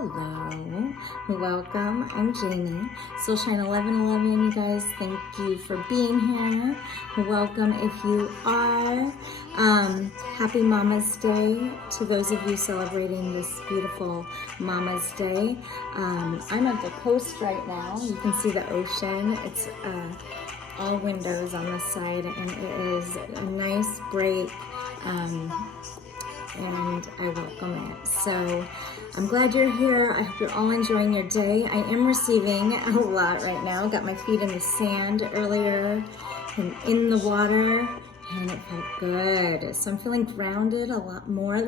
Hello, welcome. I'm Jamie. Soulshine 1111, you guys. Thank you for being here. Welcome if you are. Happy Mama's Day to those of you celebrating this beautiful Mama's Day. I'm at the coast right now. You can see the ocean. It's all windows on the side, and it is a nice break. And I welcome it. So I'm glad you're here. I hope you're all enjoying your day. I am receiving a lot right now. Got my feet in the sand earlier and in the water, and it felt good. So I'm feeling grounded a lot more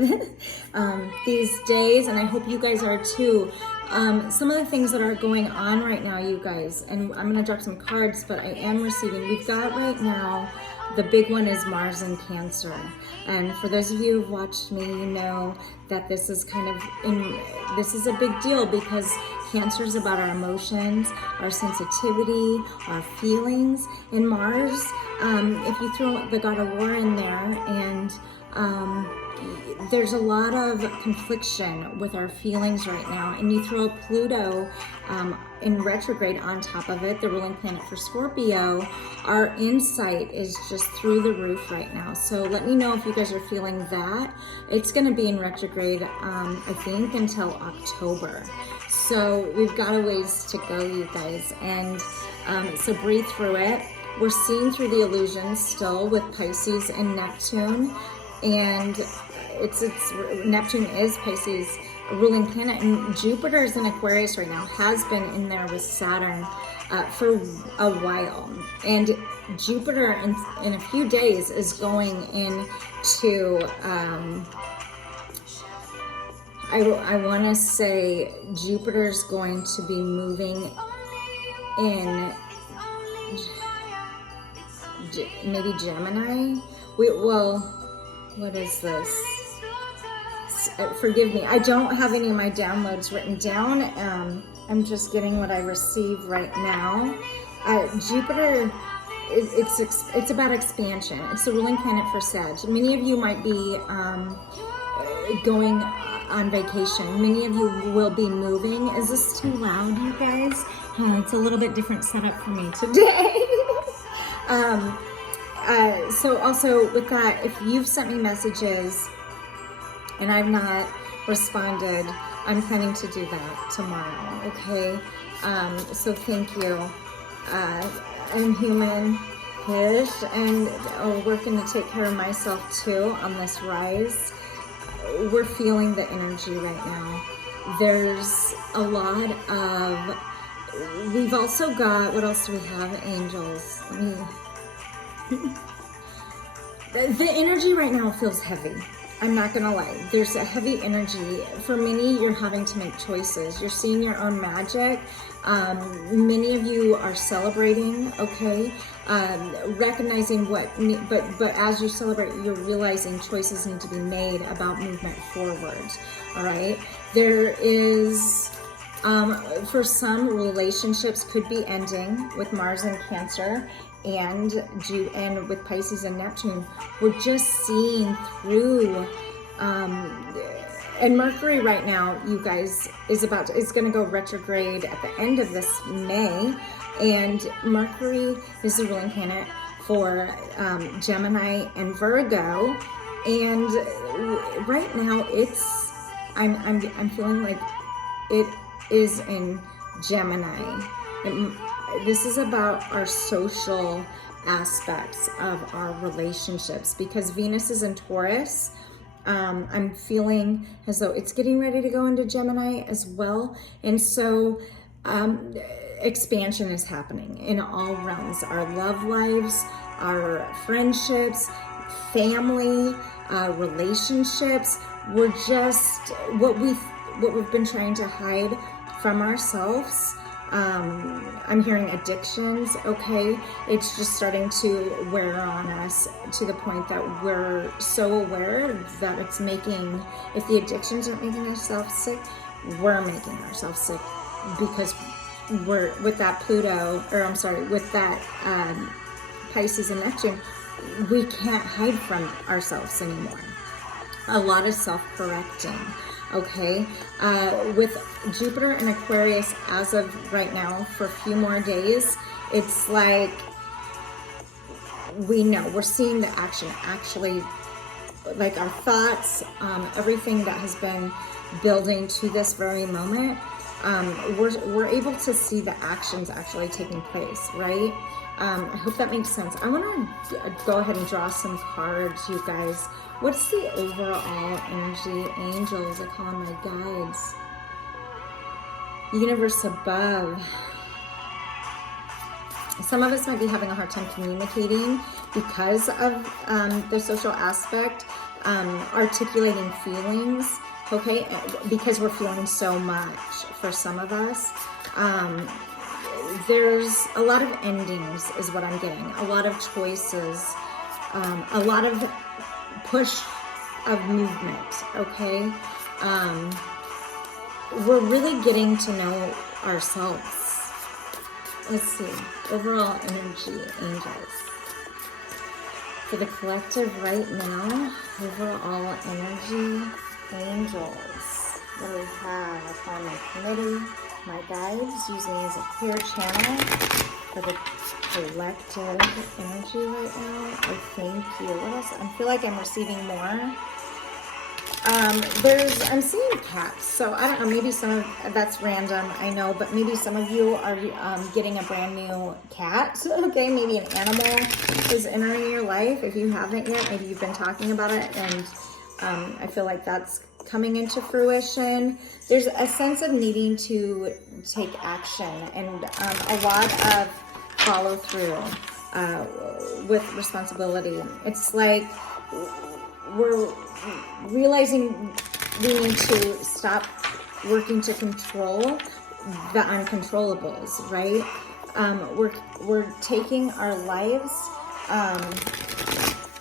these days, and I hope you guys are too. Some of the things that are going on right now, you guys, and I'm gonna drop some cards, but I am receiving, we've got right now, the big one is Mars in Cancer. And for those of you who've watched me, you know that this is this is a big deal because Cancer is about our emotions, our sensitivity, our feelings. And Mars, if you throw the God of War in there, and there's a lot of confliction with our feelings right now, and you throw Pluto in retrograde on top of it, the ruling planet for Scorpio, our insight is just through the roof right now. So let me know if you guys are feeling that. It's going to be in retrograde, I think, until October. So we've got a ways to go, you guys. And so breathe through it. We're seeing through the illusions still with Pisces and Neptune. And it's Neptune is Pisces ruling planet, and Jupiter is in Aquarius right now, has been in there with Saturn for a while. And Jupiter in a few days is going into I want to say Jupiter's going to be moving in maybe Gemini. What is this? Forgive me, I don't have any of my downloads written down. I'm just getting what I receive right now. Jupiter, it's about expansion. It's the ruling planet for Sag. Many of you might be going on vacation. Many of you will be moving. Is this too loud, you guys? It's a little bit different setup for me today. So also with that, if you've sent me messages and I've not responded, I'm planning to do that tomorrow, okay? So thank you. I'm human-ish and working to take care of myself too on this rise. We're feeling the energy right now. There's a lot of, we've also got, what else do we have? Angels. The energy right now feels heavy. I'm not gonna lie. There's a heavy energy. For many, you're having to make choices. You're seeing your own magic. Many of you are celebrating, okay? Recognizing but as you celebrate, you're realizing choices need to be made about movement forward, all right? There is, for some, relationships could be ending with Mars and Cancer, and with Pisces and Neptune. We're just seeing through, and Mercury right now, you guys, is going to go retrograde at the end of this May, and Mercury is the ruling planet for Gemini and Virgo, and right now I'm feeling like it is in Gemini. This is about our social aspects of our relationships, because Venus is in Taurus. I'm feeling as though it's getting ready to go into Gemini as well. And so expansion is happening in all realms. Our love lives, our friendships, family, relationships. We're just, what we've been trying to hide from ourselves. I'm hearing addictions, okay? It's just starting to wear on us to the point that we're so aware that it's making, if the addictions aren't making ourselves sick, we're making ourselves sick, because we're, with that Pluto, or I'm sorry, with that Pisces and Neptune, we can't hide from ourselves anymore. A lot of self-correcting. okay? With Jupiter and Aquarius as of right now for a few more days, it's like we know, we're seeing the action actually, like our thoughts, everything that has been building to this very moment, we're able to see the actions actually taking place, right? I hope that makes sense. I want to go ahead and draw some cards, you guys. What's the overall energy? Angels, I call them my guides. Universe above. Some of us might be having a hard time communicating because of the social aspect, articulating feelings, okay? Because we're feeling so much for some of us. There's a lot of endings is what I'm getting. A lot of choices, a lot of push of movement, okay? We're really getting to know ourselves. Let's see, overall energy, angels. For the collective right now, overall energy, angels. What do we have? I find my committee, my guides, using me as a clear channel for the collective energy right now. I thank you. What else? I feel like I'm receiving more. I'm seeing cats, so I don't know, maybe some of that's random, I know, but maybe some of you are getting a brand new cat, okay, maybe an animal is entering your life. If you haven't yet, maybe you've been talking about it, and I feel like that's coming into fruition. There's a sense of needing to take action and a lot of follow through with responsibility. It's like we're realizing we need to stop working to control the uncontrollables, right? We're taking our lives,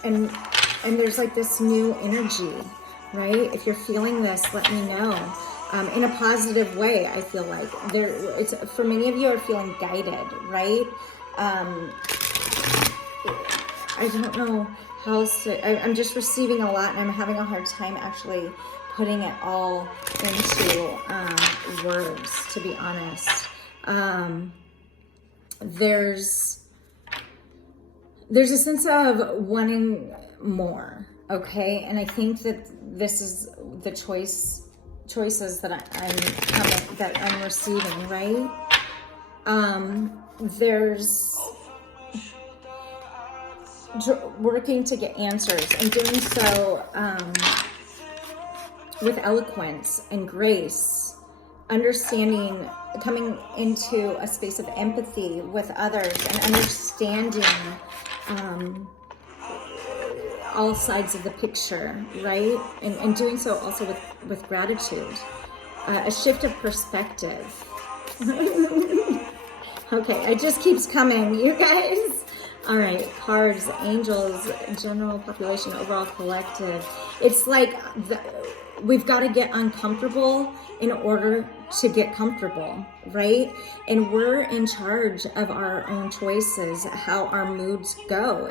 and there's like this new energy, right? If you're feeling this, let me know. In a positive way, I feel like it's for many of you are feeling guided, right? I don't know how else to, I'm just receiving a lot, and I'm having a hard time actually putting it all into words, to be honest. There's a sense of wanting more, okay? And I think that this is the choices that I'm receiving, right? There's working to get answers and doing so with eloquence and grace, understanding, coming into a space of empathy with others and understanding all sides of the picture, right? And doing so also with gratitude, a shift of perspective. Okay, it just keeps coming, you guys. All right, cards, angels, general population, overall collective. It's like we've got to get uncomfortable in order to get comfortable, right? And we're in charge of our own choices, how our moods go.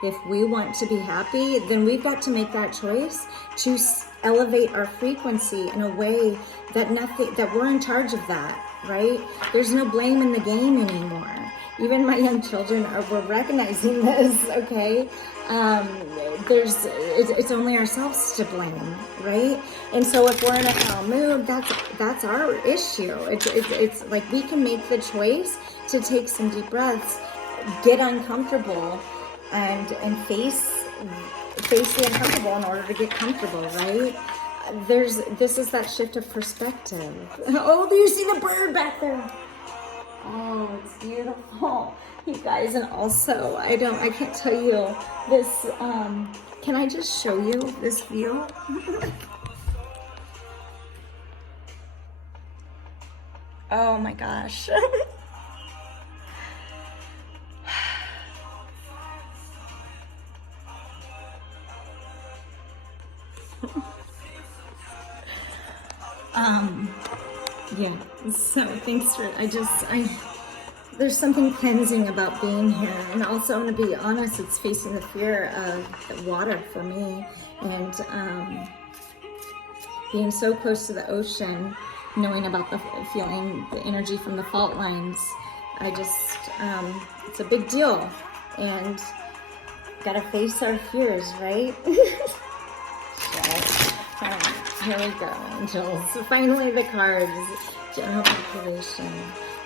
If we want to be happy, then we've got to make that choice to elevate our frequency in a way that we're in charge of that, right? There's no blame in the game anymore. Even my young children we're recognizing this, okay? It's only ourselves to blame, right? And so if we're in a foul mood, that's our issue. It's like we can make the choice to take some deep breaths, get uncomfortable, and face the uncomfortable in order to get comfortable, right? This is that shift of perspective. Oh, do you see the bird back there? Oh, it's beautiful, you guys. And also, I can't tell you this, can I just show you this view? Oh my gosh. Yeah, so thanks for, there's something cleansing about being here. And also, I'm gonna be honest, it's facing the fear of the water for me. And being so close to the ocean, knowing about feeling the energy from the fault lines. It's a big deal, and gotta face our fears, right? All right, here we go, angels. Finally, the cards. General population,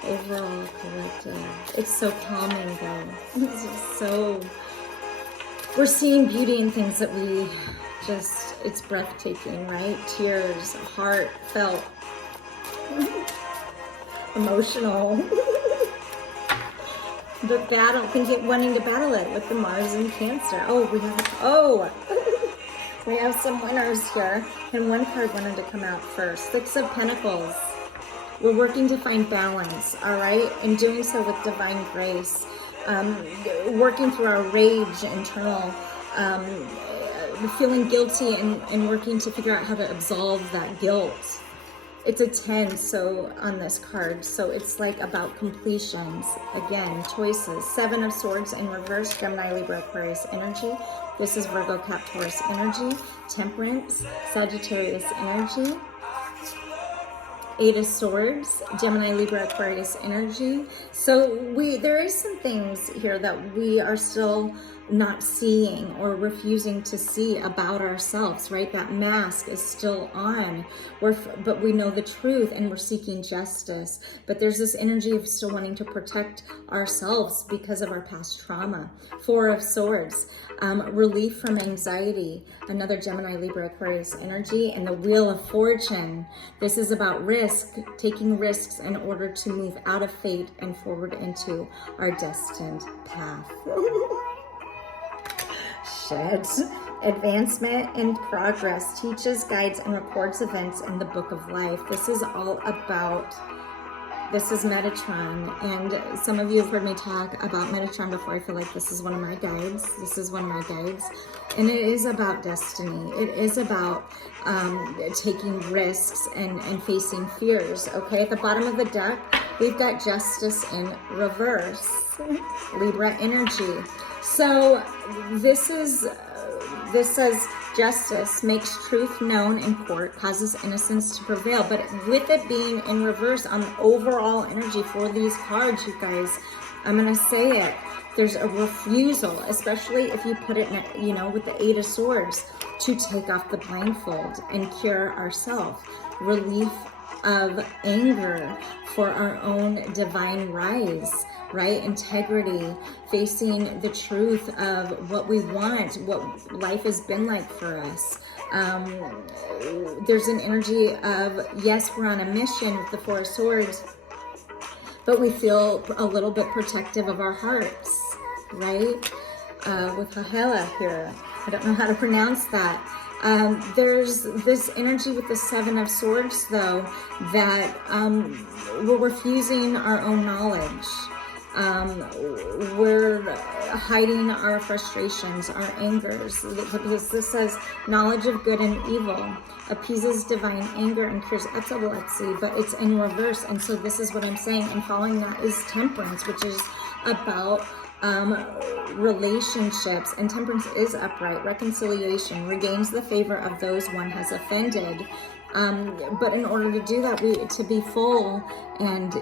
overall collective. It's so calming, though. We're seeing beauty in things that we just, it's breathtaking, right? Tears, heartfelt, emotional. But wanting to battle it with the Mars and Cancer. We have some winners here, and one card wanted to come out first. Six of Pentacles. We're working to find balance, all right? And doing so with divine grace. Working through our rage, internal, feeling guilty, and working to figure out how to absolve that guilt. It's a 10 on this card, so it's like about completions. Again, choices. 7 of Swords in reverse, Gemini, Libra, Aquarius energy. This is Virgo, Cap, Taurus energy. Temperance, Sagittarius energy. 8 of Swords, Gemini, Libra, Aquarius energy. So there is some things here that we are still not seeing or refusing to see about ourselves, right? That mask is still on, but we know the truth and we're seeking justice. But there's this energy of still wanting to protect ourselves because of our past trauma. 4 of Swords, relief from anxiety, another Gemini, Libra, Aquarius energy, and the Wheel of Fortune. This is about risk, taking risks in order to move out of fate and forward into our destined path. Advancement and progress, teaches, guides, and records events in the book of life. This is Metatron, and some of you have heard me talk about Metatron before. I feel like this is one of my guides. And it is about destiny. It is about taking risks and facing fears, okay? At the bottom of the deck, we've got Justice in reverse, Libra energy. So this says justice makes truth known in court, causes innocence to prevail. But with it being in reverse on overall energy for these cards, you guys, I'm going to say it. There's a refusal, especially if you put it, with the 8 of Swords, to take off the blindfold and cure ourselves. Relief of anger for our own divine rise, right? Integrity, facing the truth of what we want, what life has been like for us. There's an energy of, yes, we're on a mission with the 4 of Swords, but we feel a little bit protective of our hearts, right? With Hahela here. I don't know how to pronounce that. There's this energy with the 7 of Swords, though, that we're refusing our own knowledge. We're hiding our frustrations, our angers, because this says knowledge of good and evil appeases divine anger and cures epilepsy, but it's in reverse. And so this is what I'm saying, and following that is temperance, which is about relationships, and temperance is upright. Reconciliation regains the favor of those one has offended. But in order to do that, to be full and,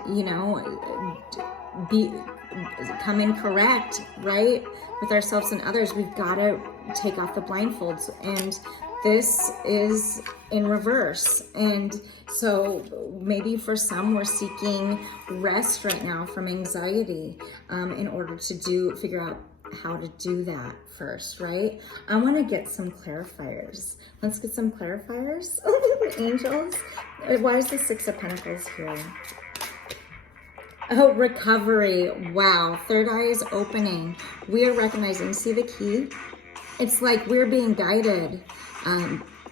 becoming correct, right, with ourselves and others, we've got to take off the blindfolds. And this is in reverse. And so maybe for some, we're seeking rest right now from anxiety in order to figure out how to do that first, right? I want to get some clarifiers. Let's get some clarifiers. Angels. Why is the 6 of Pentacles here? Oh, recovery. Wow. Third eye is opening. We are recognizing, see the key? It's like we're being guided.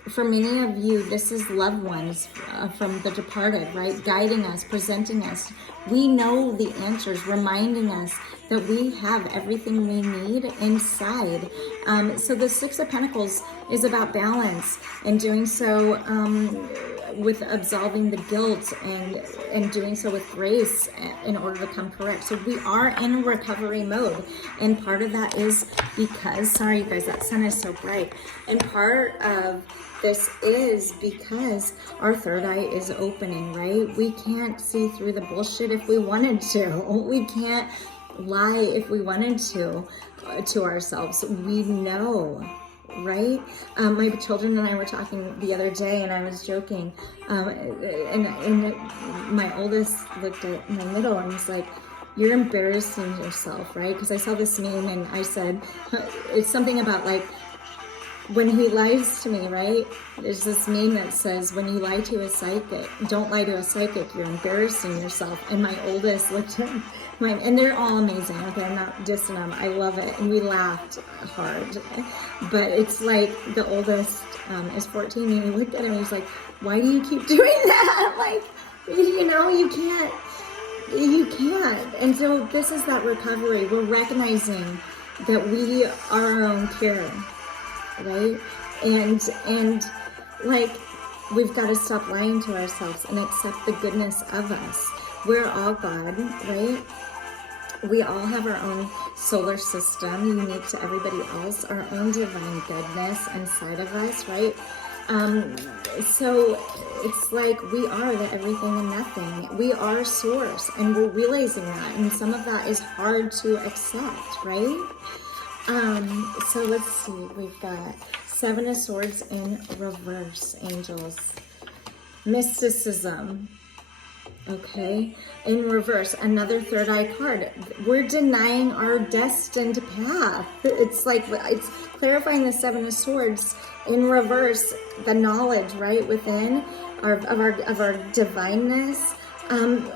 For many of you, this is loved ones from the departed, right? Guiding us, presenting us. We know the answers, reminding us that we have everything we need inside. So the 6 of Pentacles is about balance, and doing so with absolving the guilt and doing so with grace in order to come correct. So we are in recovery mode, and part of that is because, sorry you guys, that sun is so bright, and part of this is because our third eye is opening, right? We can't see through the bullshit if we wanted to. We can't lie if we wanted to ourselves. We know, right? My children and I were talking the other day, and I was joking, and my oldest looked at my middle and was like, "You're embarrassing yourself," right? Because I saw this meme and I said, it's something about like, when he lies to me, right? There's this meme that says, when you lie to a psychic, don't lie to a psychic, you're embarrassing yourself. And my oldest looked at mine, and they're all amazing. Okay, I'm not dissing them. I love it. And we laughed hard. But it's like the oldest is 14, and he looked at him and he's like, why do you keep doing that? Like, you can't. And so this is that recovery. We're recognizing that we are our own cure. Right? And like, we've got to stop lying to ourselves and accept the goodness of us. We're all God, right? We all have our own solar system, unique to everybody else, our own divine goodness inside of us, right? So it's like we are the everything and nothing. We are source, and we're realizing that. And some of that is hard to accept, right? So let's see, we've got Seven of Swords in reverse, angels. Mysticism, okay, in reverse, another third eye card. We're denying our destined path. It's like, it's clarifying the Seven of Swords in reverse, the knowledge, right, within of our divineness,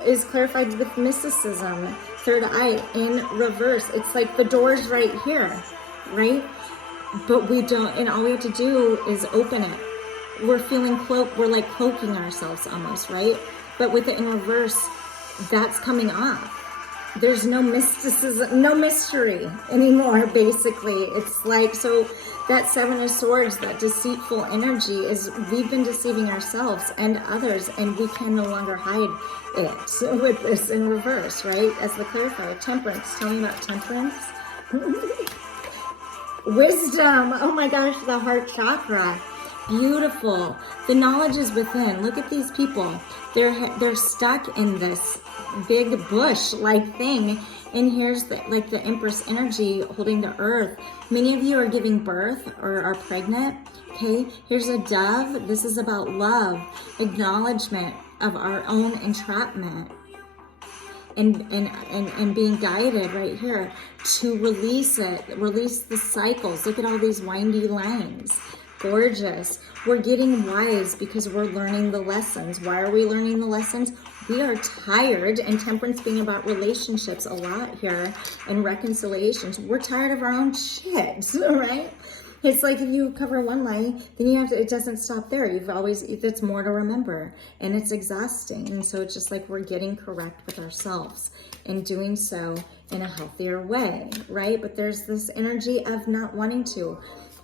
is clarified with mysticism. Third eye in reverse. It's like the door's right here, right? But we don't, and all we have to do is open it. We're feeling we're like cloaking ourselves almost, right? But with it in reverse, that's coming off. There's no mysticism, no mystery anymore, basically. It's like, so that Seven of Swords, that deceitful energy is, we've been deceiving ourselves and others, and we can no longer hide it with this in reverse, right? As the clarifier, temperance. Tell me about temperance. Wisdom. Oh my gosh, the heart chakra. Beautiful. The knowledge is within. Look at these people. They're stuck in this big bush-like thing. And here's the Empress energy holding the earth. Many of you are giving birth or are pregnant. Okay, here's a dove. This is about love, acknowledgement of our own entrapment, and being guided right here to release it, release the cycles. Look at all these windy lines. Gorgeous. We're getting wise because we're learning the lessons. Why are we learning the lessons? We are tired, and temperance being about relationships a lot here and reconciliations. We're tired of our own shit, right? It's like if you cover one lie, then you have to, it doesn't stop there. It's more to remember, and it's exhausting. And so it's just like we're getting correct with ourselves and doing so in a healthier way, right? But there's this energy of not wanting to.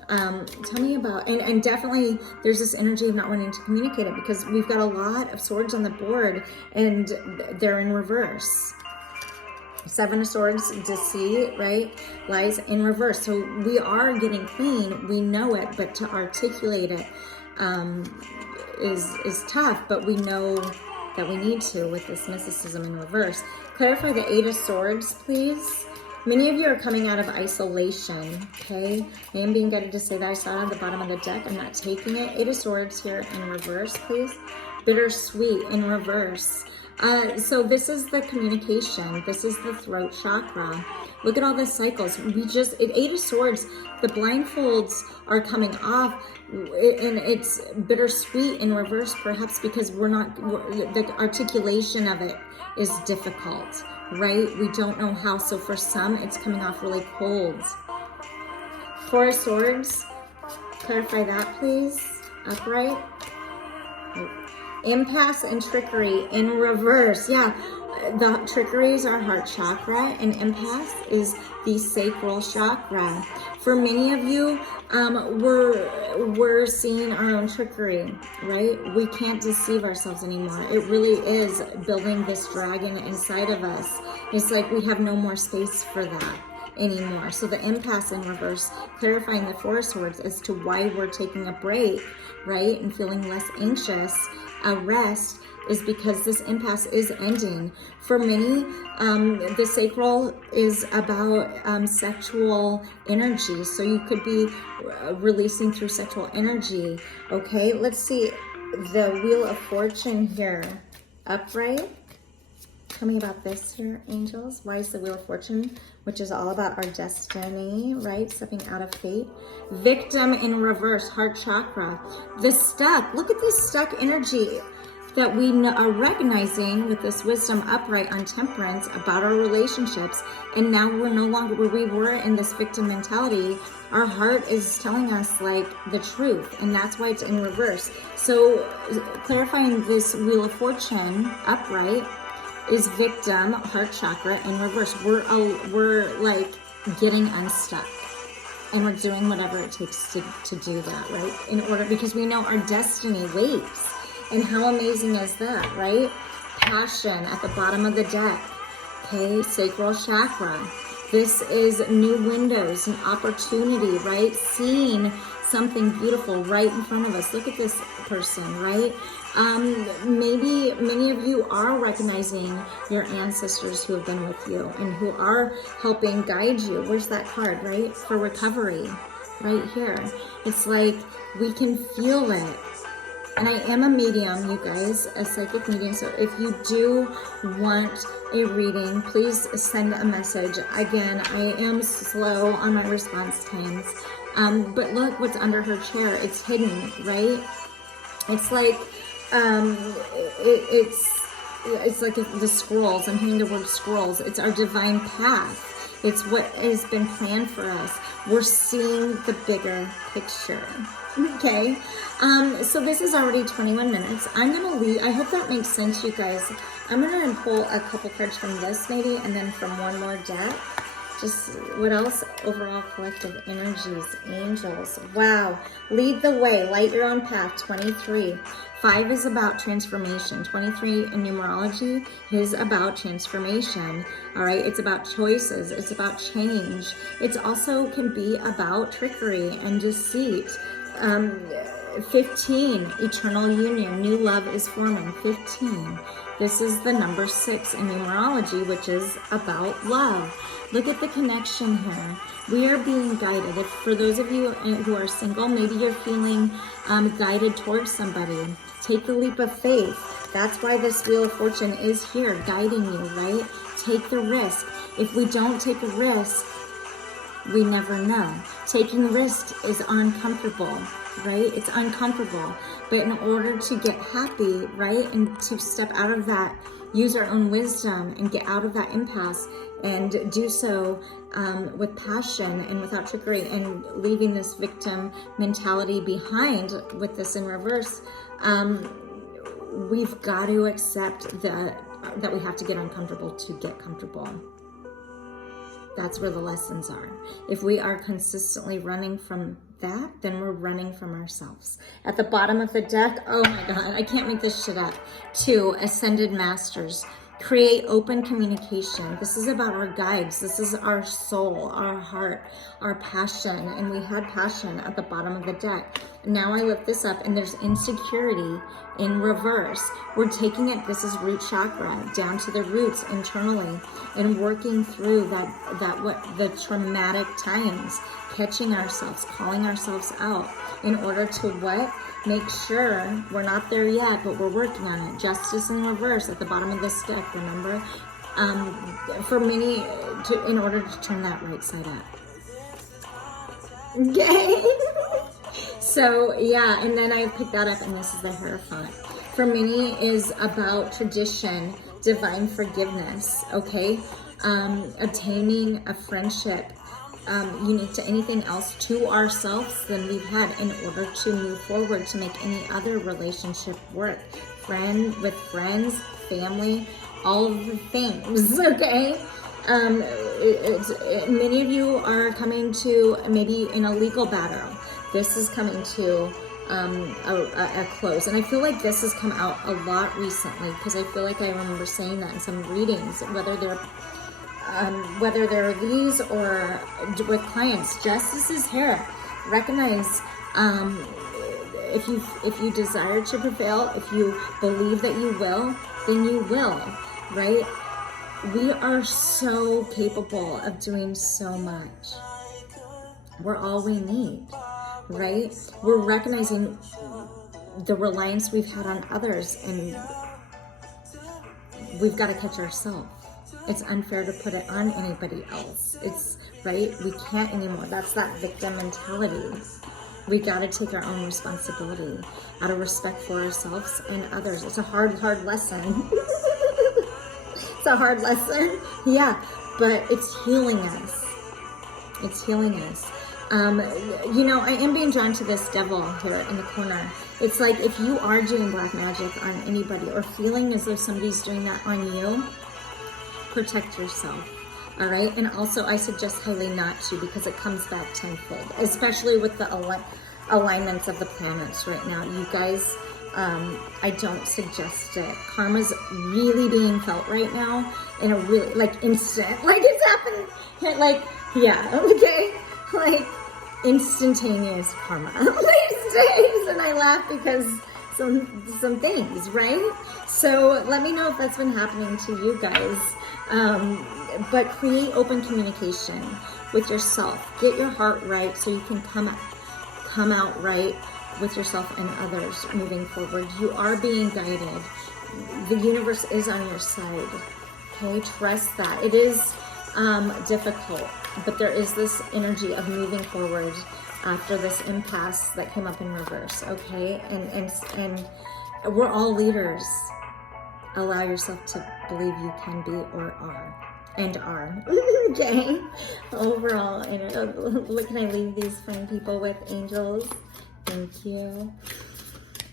Tell me about, and definitely there's this energy of not wanting to communicate it, because we've got a lot of swords on the board and they're in reverse. Seven of Swords, deceit, right? Lies in reverse. So we are getting clean. We know it, but to articulate it is tough, but we know that we need to with this mysticism in reverse. Clarify the Eight of Swords, please. Many of you are coming out of isolation, okay? I am being guided to say that. I saw it on the bottom of the deck. I'm not taking it. Eight of Swords here in reverse, please. Bittersweet in reverse. So this is the communication. This is the throat chakra. Look at all the cycles. Eight of Swords, the blindfolds are coming off, and it's bittersweet in reverse, perhaps because the articulation of it is difficult, right? We don't know how. So for some, it's coming off really cold. Four of Swords, clarify that, please. Upright. Impasse and trickery in reverse. Yeah, the trickery is our heart chakra, and impasse is the sacral chakra. For many of you, we're seeing our own trickery, right? We can't deceive ourselves anymore. It really is building this dragon inside of us. It's like we have no more space for that anymore. So the impasse in reverse, clarifying the Four of Swords as to why we're taking a break, right, and feeling less anxious. A rest is because this impasse is ending. For many, the sacral is about sexual energy. So you could be releasing through sexual energy. Okay, let's see the Wheel of Fortune here. Upright. Tell me about this here, angels. Why is the Wheel of Fortune, which is all about our destiny, right? Stepping out of fate. Victim in reverse, heart chakra. The stuck, look at this stuck energy that we are recognizing with this wisdom upright on temperance about our relationships. And now we're no longer where we were in this victim mentality. Our heart is telling us like the truth, and that's why it's in reverse. So clarifying this Wheel of Fortune upright is victim, heart chakra in reverse. We're like getting unstuck, and we're doing whatever it takes to do that, right? In order, because we know our destiny waits. And how amazing is that, right? Passion at the bottom of the deck. Okay, sacral chakra. This is new windows and opportunity, right? Seeing something beautiful right in front of us. Look at this person, right? Maybe many of you are recognizing your ancestors who have been with you and who are helping guide you. Where's that card, right? For recovery, right here. It's like we can feel it. And I am a medium, you guys, a psychic medium. So if you do want a reading, please send a message. Again, I am slow on my response times. But look what's under her chair. It's hidden, right? It's like, it's like the scrolls. I'm hearing the word scrolls. It's our divine path. It's what has been planned for us. We're seeing the bigger picture. Okay, so this is already 21 minutes. I'm gonna leave. I hope that makes sense, you guys. I'm gonna pull a couple cards from this maybe, and then from one more deck. Just what else? Overall collective energies, angels. Wow. Lead the way, light your own path, 23. 5 is about transformation. 23 in numerology is about transformation. All right, it's about choices. It's about change. It also can be about trickery and deceit. 15, eternal union, new love is forming. 15, this is the number 6 in numerology, which is about love. Look at the connection here. We are being guided. If for those of you who are single, maybe you're feeling guided towards somebody. Take the leap of faith. That's why this Wheel of Fortune is here, guiding you, right? Take the risk. If we don't take a risk, we never know. Taking risk is uncomfortable, right? It's uncomfortable. But in order to get happy, right, and to step out of that, use our own wisdom and get out of that impasse and do so with passion and without trickery and leaving this victim mentality behind with this in reverse, we've got to accept that we have to get uncomfortable to get comfortable. That's where the lessons are. If we are consistently running from that, then we're running from ourselves. At the bottom of the deck, oh my God, I can't make this shit up. 2, Ascended Masters. Create open communication. This is about our guides. This is our soul, our heart, our passion. And we had passion at the bottom of the deck. Now I lift this up and there's insecurity in reverse. We're taking it, this is root chakra, down to the roots internally and working through the traumatic times, catching ourselves, calling ourselves out in order to what? Make sure we're not there yet, but we're working on it. Justice in reverse at the bottom of this deck, remember? For many, in order to turn that right side up. Okay? So, yeah, and then I picked that up, and this is the Hierophant. For many is about tradition, divine forgiveness, okay? Obtaining a friendship unique to anything else to ourselves than we've had in order to move forward, to make any other relationship work. With friends, family, all of the things, okay? Many of you are coming to maybe in a legal battle. This is coming to a close. And I feel like this has come out a lot recently, because I feel like I remember saying that in some readings, whether they're these or with clients. Justice is here. Recognize if you desire to prevail, if you believe that you will, then you will, right? We are so capable of doing so much. We're all we need, right? We're recognizing the reliance we've had on others, and we've got to catch ourselves. It's unfair to put it on anybody else. It's right. We can't anymore. That's that victim mentality. We got to take our own responsibility out of respect for ourselves and others. It's a hard lesson. It's a hard lesson. Yeah, but it's healing us. It's healing us. You know, I am being drawn to this devil here in the corner. It's like if you are doing black magic on anybody or feeling as though somebody's doing that on you, protect yourself. All right. And also I suggest highly not to, because it comes back tenfold, especially with the alignments of the planets right now. You guys, I don't suggest it. Karma's really being felt right now in a really like instant, like it's happening. Like, yeah. Okay. Like instantaneous karma these days. And I laugh because some things, right? So let me know if that's been happening to you guys. But create open communication with yourself. Get your heart right so you can come out right with yourself and others moving forward. You are being guided. The universe is on your side. Okay, trust that. It is difficult, but there is this energy of moving forward after this impasse that came up in reverse. Okay, and we're all leaders. Allow yourself to believe you can be or are. And are. Okay. Overall, what can I leave these fine people with? Angels. Thank you.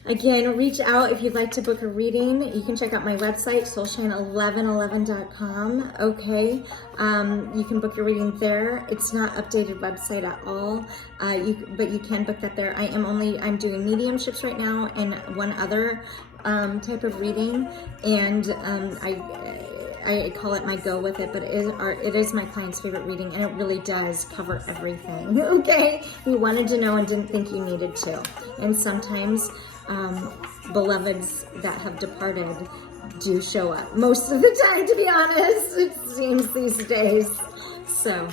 Again, reach out if you'd like to book a reading. You can check out my website, soulshine1111.com. Okay. You can book your reading there. It's not updated website at all. But you can book that there. I'm doing mediumships right now and one other type of reading. And I call it my go with it, but it is my client's favorite reading, and it really does cover everything. Okay, you wanted to know and didn't think you needed to. And sometimes beloveds that have departed do show up. Most of the time, to be honest, it seems these days. So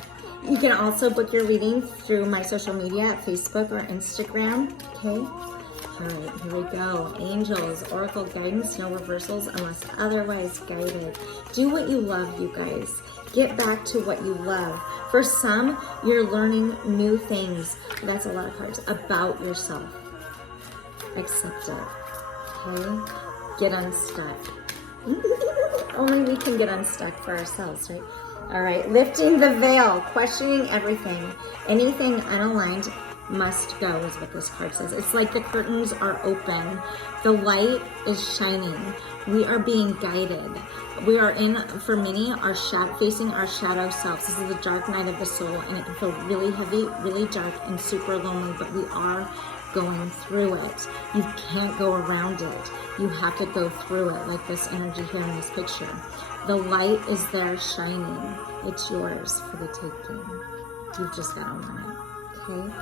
you can also book your reading through my social media at Facebook or Instagram. Okay. All right, here we go. Angels, oracle guidance, no reversals unless otherwise guided. Do what you love, you guys. Get back to what you love. For some, you're learning new things. That's a lot of cards about yourself. Accept it. Okay? Get unstuck. Only we can get unstuck for ourselves, right? All right, lifting the veil, questioning everything. Anything unaligned must go is what this card says. It's like the curtains are open. The light is shining. We are being guided. We are in, for many, facing our shadow selves. This is the dark night of the soul, and it can feel really heavy, really dark, and super lonely, but we are going through it. You can't go around it. You have to go through it, like this energy here in this picture. The light is there shining. It's yours for the taking. You've just got to want it. Okay?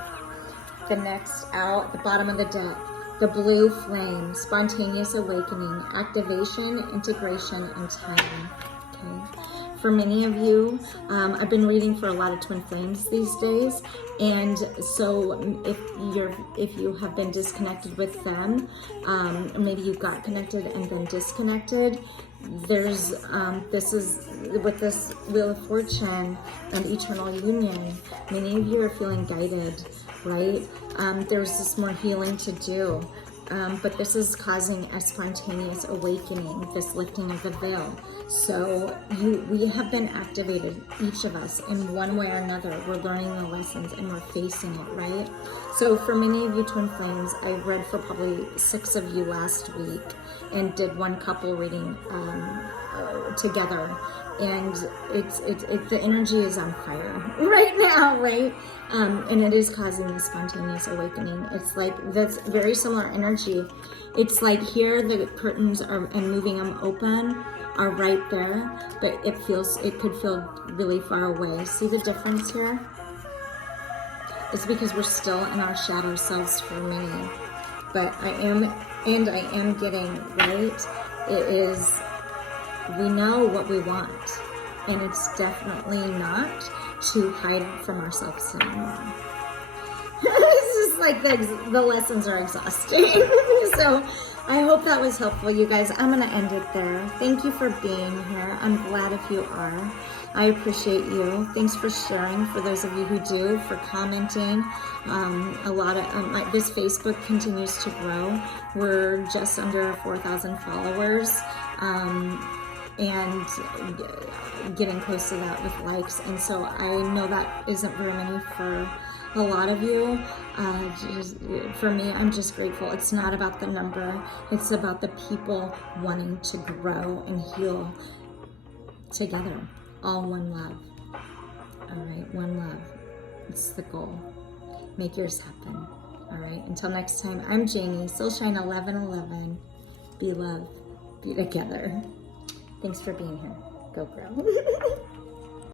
The next out, the bottom of the deck, the blue flame, spontaneous awakening, activation, integration, and time. Okay. For many of you, I've been reading for a lot of twin flames these days, and so if you have been disconnected with them, maybe you got connected and then disconnected. There's this is with this Wheel of Fortune and eternal union. Many of you are feeling guided, right? There's this more healing to do. but this is causing a spontaneous awakening, this lifting of the veil. So we have been activated, each of us, in one way or another. We're learning the lessons and we're facing it, right? So for many of you twin flames, I read for probably 6 of you last week and did one couple reading together. And the energy is on fire right now, right? And it is causing the spontaneous awakening. It's like, that's very similar energy. It's like here the curtains are, and moving them open are right there, but it could feel really far away. See the difference here? It's because we're still in our shadow selves for many. But I am getting, right? It is, we know what we want, and it's definitely not to hide from ourselves anymore. It's just like the lessons are exhausting. So I hope that was helpful, you guys. I'm gonna end it there. Thank you for being here. I'm glad if you are. I appreciate you. Thanks for sharing, for those of you who do, for commenting. A lot of this Facebook continues to grow. We're just under 4,000 followers. And getting close to that with likes, and so I know that isn't very many for a lot of you. For me, I'm just grateful. It's not about the number, it's about the people wanting to grow and heal together, all one love. All right, one love, it's the goal. Make yours happen. All right, until next time, I'm Jamie, Soulshine 1111. Be love, be together. Thanks for being here. Go grow.